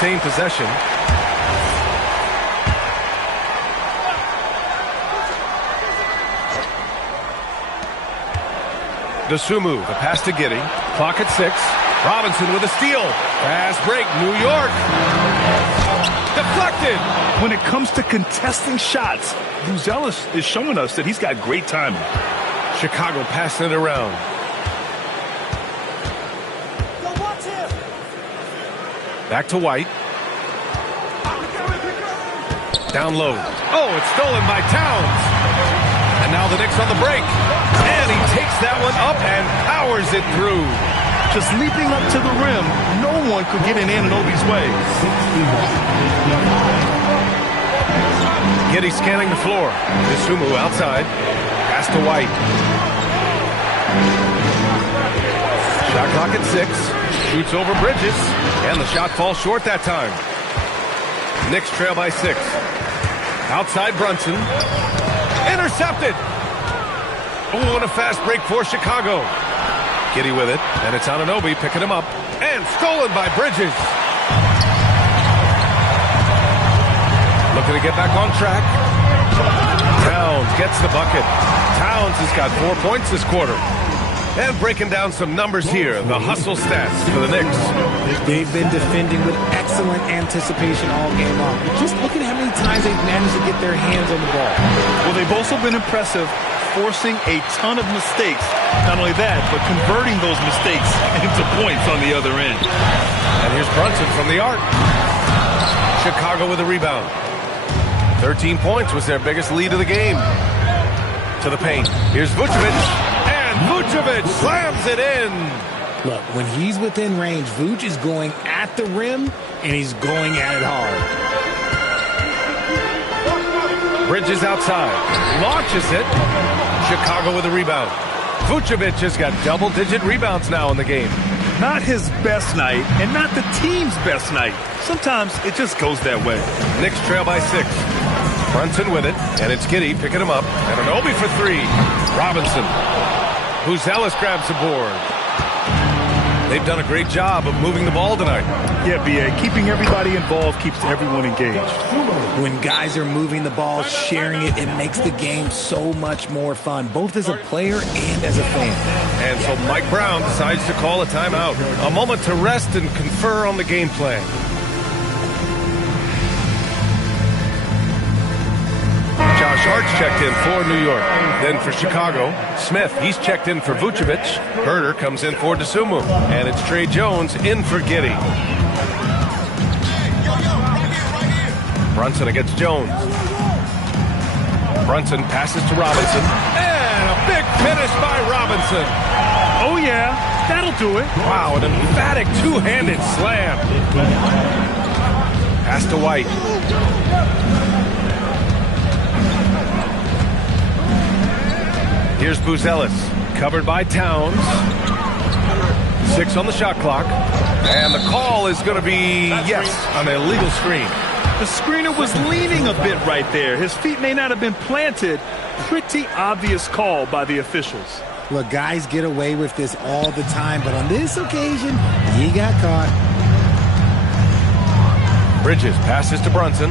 retain possession. Dosunmu, the pass to Giddey. Clock at 6. Robinson with a steal. Fast break, New York. Deflected. When it comes to contesting shots, Buzelis is showing us that he's got great timing. Chicago passing it around. Back to White. Down low. Oh, it's stolen by Towns. And now the Knicks on the break. And he takes that one up and powers it through. Just leaping up to the rim, no one could get in Anunoby's way. Giddey scanning the floor. Dosunmu outside. Pass to White. Shot clock at 6. Shoots over Bridges. And the shot falls short that time. Knicks trail by 6. Outside Brunson. Intercepted. Oh, and a fast break for Chicago. Giddey with it, and it's Anunoby picking him up. And stolen by Bridges. Looking to get back on track. Towns gets the bucket. Towns has got 4 points this quarter. And breaking down some numbers here, the hustle stats for the Knicks. They've been defending with excellent anticipation all game long. Just look at how many times they've managed to get their hands on the ball. Well, they've also been impressive, forcing a ton of mistakes. Not only that, but converting those mistakes into points on the other end. And here's Brunson from the arc. Chicago with a rebound. 13 points was their biggest lead of the game. To the paint. Here's Vucevic. And Vucevic slams it in. Look, when he's within range, Vuce is going at the rim, and he's going at it hard. Bridges outside. Launches it. Chicago with a rebound. Vucevic has got double-digit rebounds now in the game. Not his best night, and not the team's best night. Sometimes it just goes that way. Knicks trail by 6. Brunson with it, and it's Giddey picking him up. Anunoby for 3. Robinson. Buzelis grabs the board. They've done a great job of moving the ball tonight. Yeah, B.A., keeping everybody involved keeps everyone engaged. When guys are moving the ball, sharing it, it makes the game so much more fun, both as a player and as a fan. And so Mike Brown decides to call a timeout. A moment to rest and confer on the game plan. Josh Hart's checked in for New York. Then for Chicago, Smith, he's checked in for Vucevic. Herter comes in for Dosunmu. And it's Trey Jones in for Giddey. Brunson against Jones. Brunson passes to Robinson. And a big finish by Robinson. Oh, yeah, that'll do it. Wow, an emphatic two-handed slam. Pass to White. Here's Buzelis, covered by Towns. 6 on the shot clock. And the call is going to be, yes, an illegal screen. The screener was leaning a bit right there. His feet may not have been planted. Pretty obvious call by the officials. Look, guys get away with this all the time, but on this occasion, he got caught. Bridges passes to Brunson.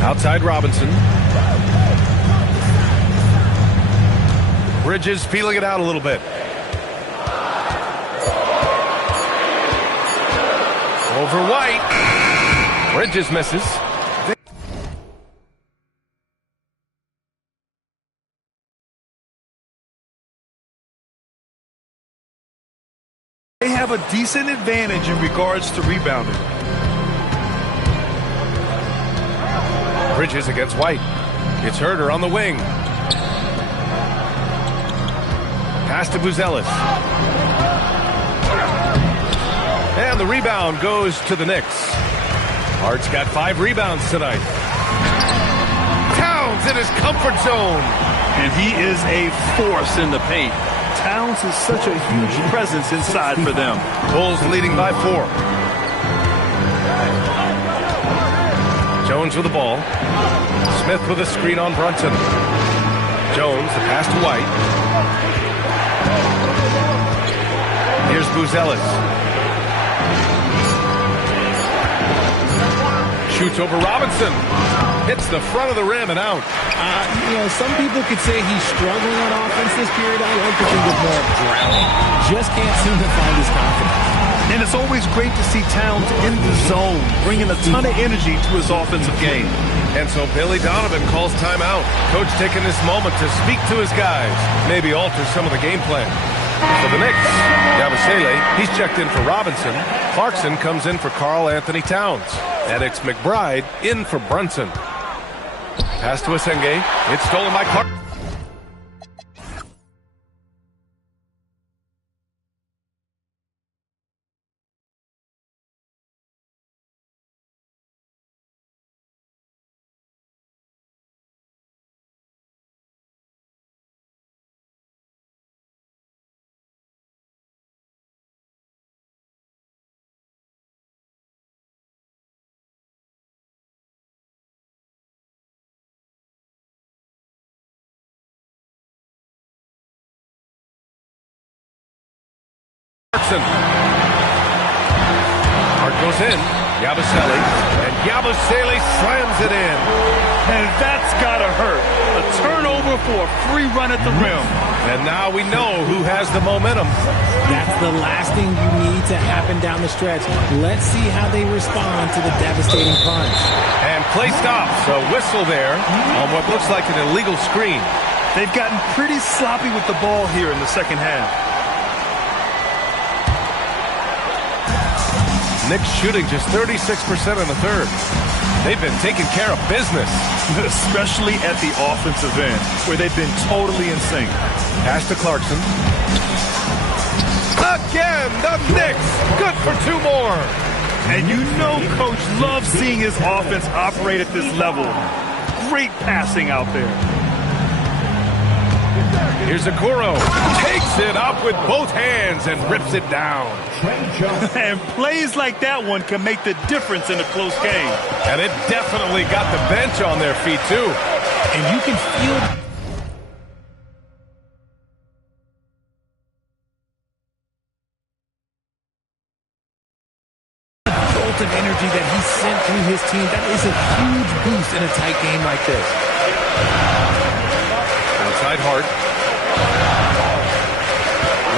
Outside Robinson. Bridges feeling it out a little bit. Over White. Bridges misses. They have a decent advantage in regards to rebounding. Bridges against White. It's Herter on the wing. Pass to Buzelis. And the rebound goes to the Knicks. Hart's got 5 rebounds tonight. Towns in his comfort zone. And he is a force in the paint. Towns is such a huge presence inside for them. Bulls leading by 4. Jones with the ball. Smith with a screen on Brunson. Jones, the pass to White. Here's Buzelis. Shoots over Robinson. Hits the front of the rim and out. Some people could say he's struggling on offense this period. I like to think of more drowning. Just can't seem to find his confidence. And it's always great to see Towns in the zone, bringing a ton of energy to his offensive game. And so Billy Donovan calls timeout. Coach taking this moment to speak to his guys, maybe alter some of the game plan. For the Knicks, Yabusele, he's checked in for Robinson. Clarkson comes in for Karl Anthony Towns. Alex McBride in for Brunson. Pass to Asenge. It's stolen by Clark. Hart goes in. Yabusele. And Yabusele slams it in. And that's got to hurt. A turnover for a free run at the rim. And now we know who has the momentum. That's the last thing you need to happen down the stretch. Let's see how they respond to the devastating punch. And play stops. A whistle there on what looks like an illegal screen. They've gotten pretty sloppy with the ball here in the second half. Knicks shooting just 36% in the third. They've been taking care of business. Especially at the offensive end, where they've been totally in sync. Pass to Clarkson. Again, the Knicks. Good for two more. And you know Coach loves seeing his offense operate at this level. Great passing out there. Here's Okoro. Takes it up with both hands and rips it down. And plays like that one can make the difference in a close game. And it definitely got the bench on their feet, too. And you can feel the jolt of energy that he sent through his team. That is a huge boost in a tight game like this. Outside Hart.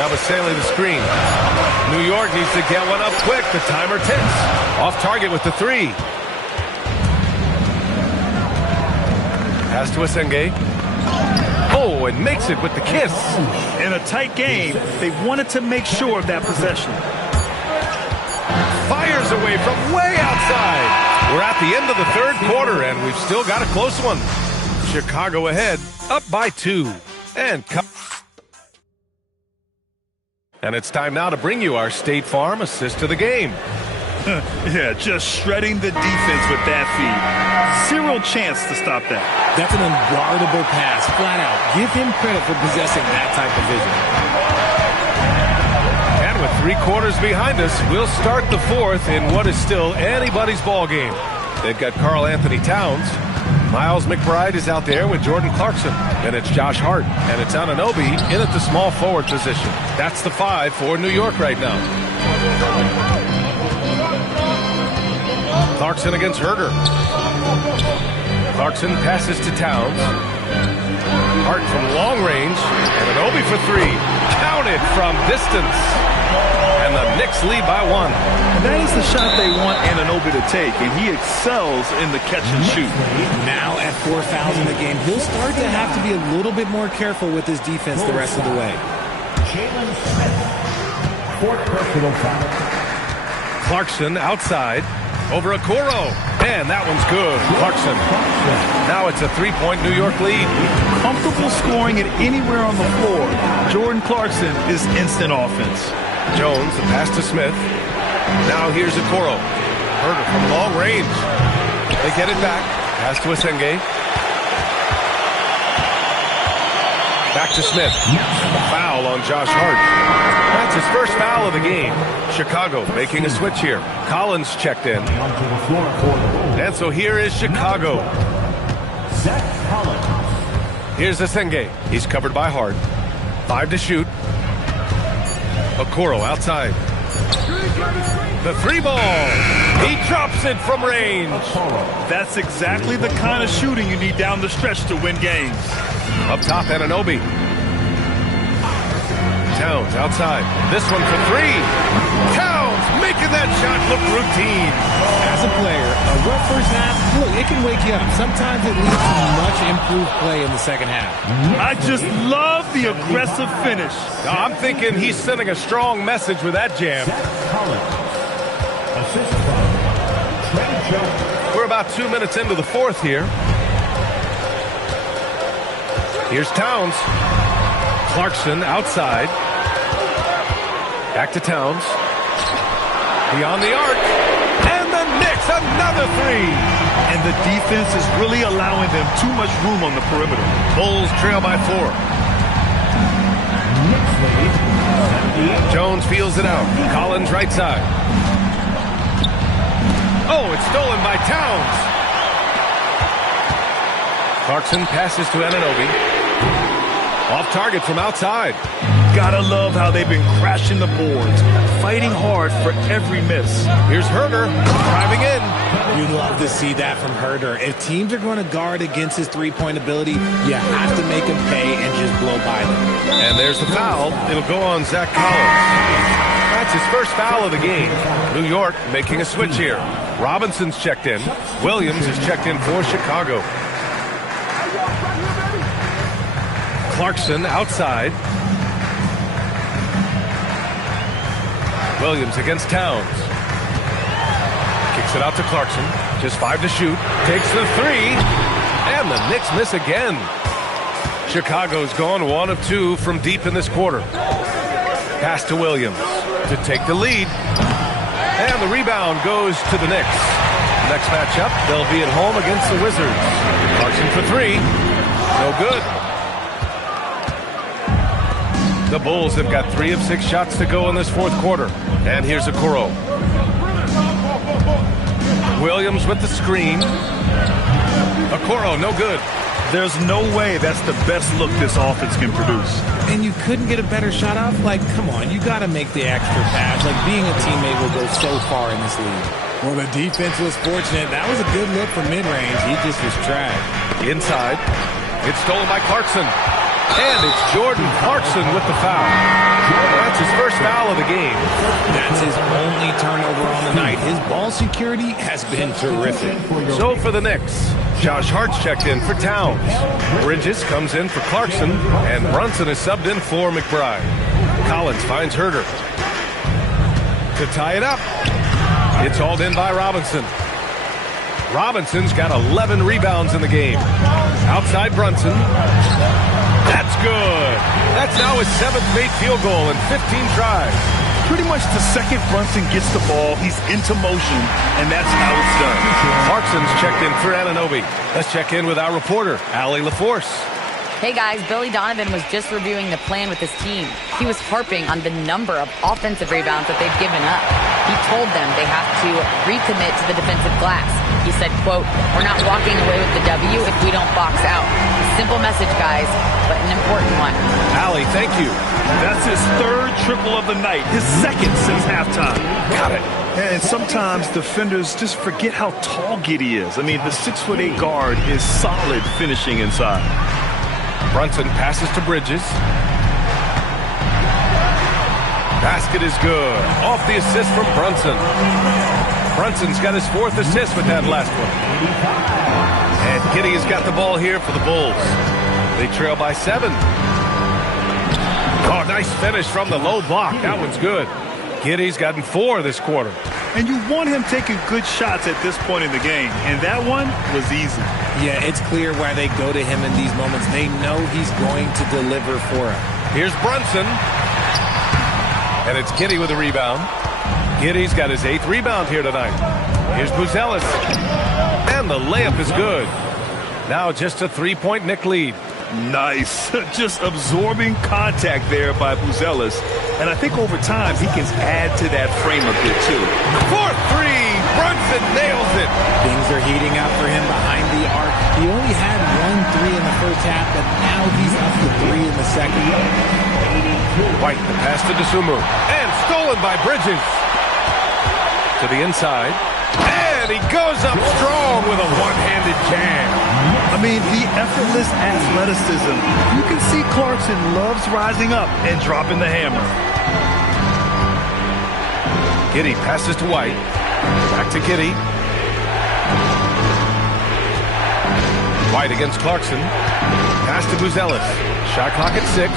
Yabusele the screen. New York needs to get one up quick. The timer ticks. Off target with the three. Pass to Asenge. Oh, and makes it with the kiss. In a tight game, they wanted to make sure of that possession. Fires away from way outside. We're at the end of the third quarter, and we've still got a close one. Chicago ahead, up by 2. And it's time now to bring you our State Farm assist of the game. Yeah, just shredding the defense with that feed. Zero chance to stop that. That's an unguardable pass, flat out. Give him credit for possessing that type of vision. And with 3 quarters behind us, we'll start the fourth in what is still anybody's ball game. They've got Karl Anthony Towns. Miles McBride is out there with Jordan Clarkson. And it's Josh Hart. And it's Anunoby in at the small forward position. That's the 5 for New York right now. Clarkson against Herder. Clarkson passes to Towns. Hart from long range. Anunoby for 3. Counted from distance. And the Knicks lead by 1. And that is the shot they want Anunoby to take, and he excels in the catch and shoot. Now at 4 fouls in the game, he'll start to have to be a little bit more careful with his defense the rest of the way. Clarkson outside over Okoro. And that one's good. Clarkson. Now it's a 3-point New York lead. Comfortable scoring it anywhere on the floor. Jordan Clarkson is instant offense. Jones, the pass to Smith. Now here's Okoro. Herder from long range. They get it back. Pass to Asenge. Back to Smith. Foul on Josh Hart. That's his first foul of the game. Chicago making a switch here. Collins checked in. And so here is Chicago. Here's Asenge. He's covered by Hart. 5 to shoot. Okoro outside. The three ball. He drops it from range. That's exactly the kind of shooting you need down the stretch to win games. Up top, Anunoby. Towns outside. This one for three. Towns making that shot look routine. As a player, a rough first half, look, it can wake you up. Sometimes it leads to much improved play in the second half. I just love the aggressive finish. I'm thinking he's sending a strong message with that jam. We're about 2 minutes into the fourth here. Here's Towns. Clarkson outside. Back to Towns. Beyond the arc. And the Knicks, another three. And the defense is really allowing them too much room on the perimeter. Bulls trail by 4. Jones feels it out. Collins right side. Oh, it's stolen by Towns. Clarkson passes to Anunoby. Off target from outside. Gotta love how they've been crashing the boards, fighting hard for every miss. Here's Herder driving in. You love to see that from Herder. If teams are going to guard against his three-point ability, you have to make him pay and just blow by them. And there's the foul. It'll go on Zach Collins. That's his first foul of the game. New York making a switch here. Robinson's checked in. Williams is checked in for Chicago. Clarkson outside. Williams against Towns. Kicks it out to Clarkson. Just 5 to shoot. Takes the three. And the Knicks miss again. Chicago's gone 1 of 2 from deep in this quarter. Pass to Williams to take the lead. And the rebound goes to the Knicks. Next matchup, they'll be at home against the Wizards. Clarkson for three. No good. The Bulls have got 3 of 6 shots to go in this fourth quarter. And here's Okoro. Williams with the screen. Okoro, no good. There's no way that's the best look this offense can produce. And you couldn't get a better shot off? Like, come on, you got to make the extra pass. Like, being a teammate will go so far in this league. Well, the defense was fortunate. That was a good look from mid-range. He just was trash. Inside. It's stolen by Clarkson. And it's Jordan Clarkson with the foul. That's his first foul of the game. That's his only turnover on the night. His ball security has been terrific. So for the Knicks, Josh Hart's checked in for Towns. Bridges comes in for Clarkson, and Brunson is subbed in for McBride. Collins finds Herder to tie it up. It's hauled in by Robinson. Robinson's got 11 rebounds in the game. Outside Brunson. That's good. That's now his 7th made field goal in 15 tries. Pretty much the second Brunson gets the ball, he's into motion, and that's how it's done. Clarkson's checked in for Anunoby. Let's check in with our reporter, Allie LaForce. Hey guys, Billy Donovan was just reviewing the plan with his team. He was harping on the number of offensive rebounds that they've given up. He told them they have to recommit to the defensive glass. He said, quote, "We're not walking away with the W if we don't box out." A simple message, guys, but an important one. Allie, thank you. That's his 3rd triple of the night, his 2nd since halftime. Got it. And sometimes defenders just forget how tall Giddey is. I mean, the 6'8" guard is solid finishing inside. Brunson passes to Bridges. Basket is good. Off the assist from Brunson. Brunson's got his 4th assist with that last one. And Giddey has got the ball here for the Bulls. They trail by 7. Oh, nice finish from the low block. That one's good. Giddey's gotten 4 this quarter. And you want him taking good shots at this point in the game. And that one was easy. Yeah, it's clear why they go to him in these moments. They know he's going to deliver for him. Here's Brunson. And it's Giddey with the rebound. Giddey's got his 8th rebound here tonight. Here's Buzelis. And the layup is good. Now just a 3-point Knick lead. Nice. Just absorbing contact there by Buzelis. And I think over time he can add to that frame a bit too. 4-3. Brunson nails it. Things are heating up for him behind the arc. He only had 1 3 in the first half, but now he's up to 3 in the second. White, the pass to DeSumo. And stolen by Bridges. To the inside. And he goes up strong with a one-handed jam. I mean, the effortless athleticism. You can see Clarkson loves rising up and dropping the hammer. Giddey passes to White. Back to Giddey. White against Clarkson. Pass to Buzelis. Shot clock at 6.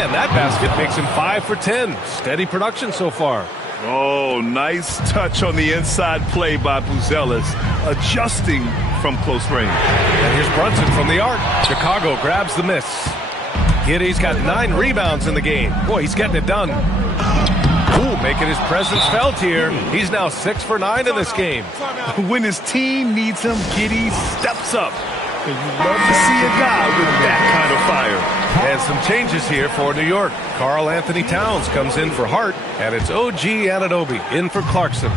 And that basket makes him 5 for 10. Steady production so far. Oh, nice touch on the inside play by Buzelis, adjusting from close range. And here's Brunson from the arc. Chicago grabs the miss. Giddey's got 9 rebounds in the game. Boy, he's getting it done. Ooh, making his presence felt here. He's now 6 for 9 in this game. When his team needs him, Giddey steps up. And you love to see a guy with that kind of fire. And some changes here for New York. Karl Anthony Towns comes in for Hart, and it's OG Anunoby in for Clarkson.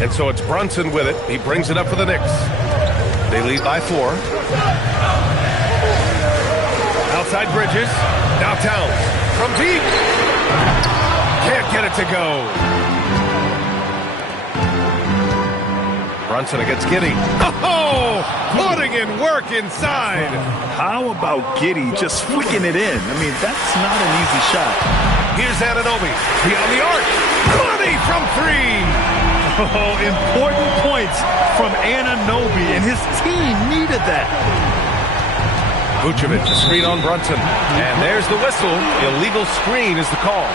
And so it's Brunson with it. He brings it up for the Knicks. They lead by 4. Outside Bridges. Now Towns. From deep. Can't get it to go. Brunson against Giddey. Oh, putting in work inside. How about Giddey just flicking it in? I mean, that's not an easy shot. Here's Anunoby. Beyond the arc. 20 from 3. Oh, important points from Anunoby, and his team needed that. Vucevic, a screen on Brunson. And there's the whistle. Illegal screen is the call.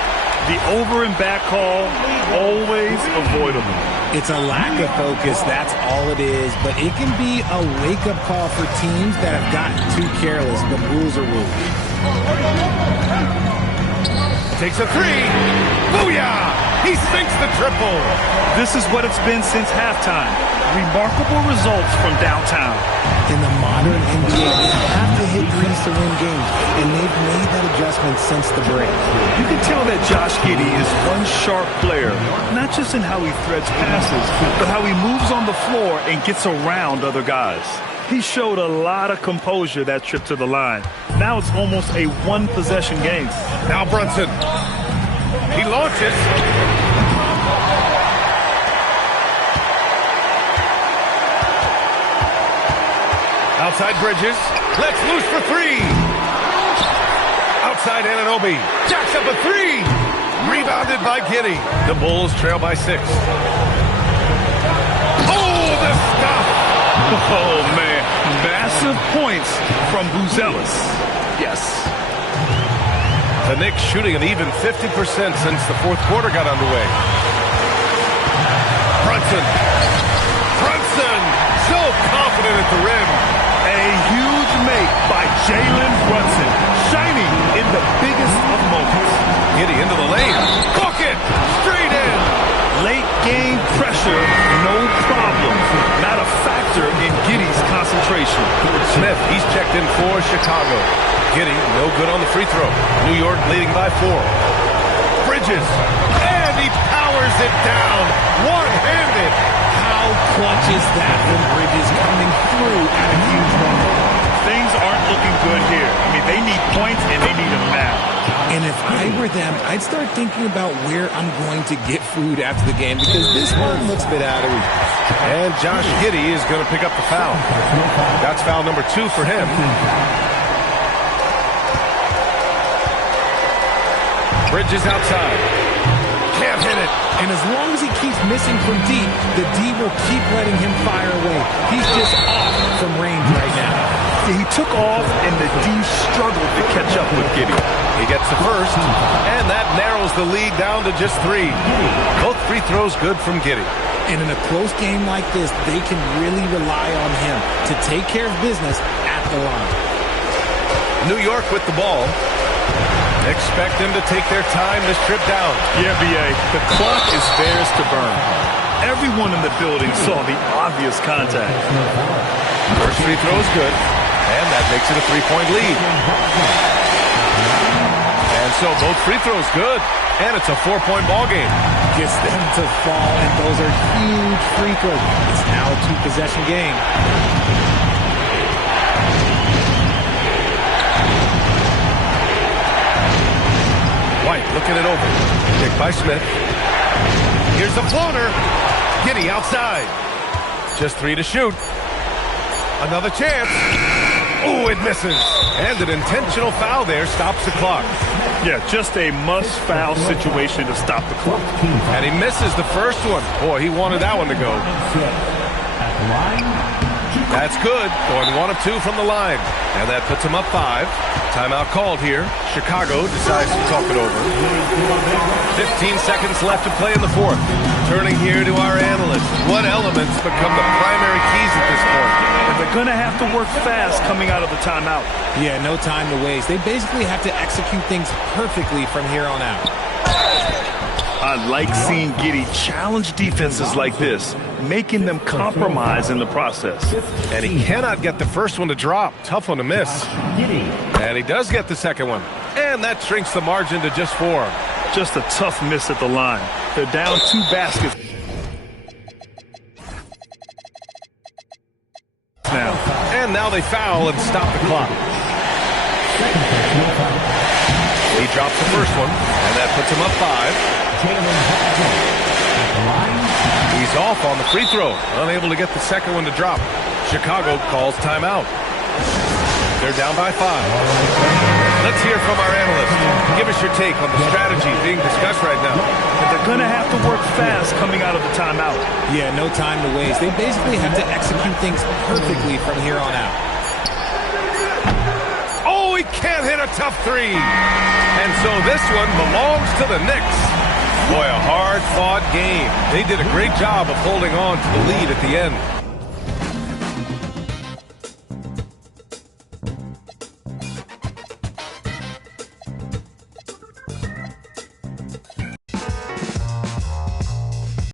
The over and back call, always avoidable. It's a lack of focus, that's all it is. But it can be a wake-up call for teams that have gotten too careless. But rules are rules. Takes a 3. Booyah! He sinks the triple. This is what it's been since halftime. Remarkable results from downtown. In the modern NBA, you have to hit threes to win games, and they've made that adjustment since the break. You can tell that Josh Giddey is one sharp player, not just in how he threads passes, but how he moves on the floor and gets around other guys. He showed a lot of composure that trip to the line. Now it's almost a one-possession game. Now Brunson. He launches. Outside Bridges. Let's loose for 3. Outside Anunoby. Jacks up a 3. Rebounded by Giddey. The Bulls trail by 6. Oh, the stuff. Oh, man. Massive points from Buzelis. Yes. The Knicks shooting an even 50% since the fourth quarter got underway. Brunson. Brunson. So confident at the rim. A huge make by Jalen Brunson. Shining in the biggest of moments. Giddey into the lane. Bucket. Straight in. Late game pressure, no problem. Not a factor in Giddey's concentration. Smith, he's checked in for Chicago. Giddey, no good on the free throw. New York leading by 4. Bridges, and he powers it down, one-handed. How clutch is that from Bridges coming through at a huge moment? Things aren't looking good here. I mean, they need points, and they need them now. And if I were them, I'd start thinking about where I'm going to get food after the game, because this one looks a bit out of reach. And Josh Giddey is going to pick up the foul. That's foul number 2 for him. Bridges outside. Can't hit it. And as long as he keeps missing from deep, the D will keep letting him fire away. He's just off from range right now. He took off, and the D struggled to catch up with Giddey. He gets the first, and that narrows the lead down to just 3. Both free throws good from Giddey. And in a close game like this, they can really rely on him to take care of business at the line. New York with the ball. Expect them to take their time this trip down. Yeah, B.A., the clock is theirs to burn. Everyone in the building saw the obvious contact. First free throw is good, and that makes it a 3-point lead. And so both free throws good, and it's a 4-point ball game. Gets them to fall, and those are huge free throws. It's now a 2-possession game. knocking it over. Picked by Smith. Here's the floater. Giddey outside. Just 3 to shoot. Another chance. Oh, it misses. And an intentional foul there stops the clock. Yeah, just a must-foul situation to stop the clock. And he misses the first one. Boy, he wanted that one to go. That's good. Going 1 of 2 from the line. And that puts him up 5. Timeout called here. Chicago decides to talk it over. 15 seconds left to play in the fourth. Turning here to our analysts. What elements become the primary keys at this point? And they're going to have to work fast coming out of the timeout. Yeah, no time to waste. They basically have to execute things perfectly from here on out. I like seeing Giddey challenge defenses like this, making them compromise in the process. And he cannot get the first one to drop. Tough one to miss. And he does get the second one. And that shrinks the margin to just 4. Just a tough miss at the line. They're down 2 baskets now. And now they foul and stop the clock. He drops the first one, and that puts him up 5. He's off on the free throw, unable to get the second one to drop. Chicago calls timeout. They're down by 5. Let's hear from our analyst. Give us your take on the strategy being discussed right now. They're going to have to work fast coming out of the timeout. Yeah, no time to waste. They basically have to execute things perfectly from here on out. Oh, he can't hit a tough 3. And so this one belongs to the Knicks. Boy, a hard-fought game. They did a great job of holding on to the lead at the end.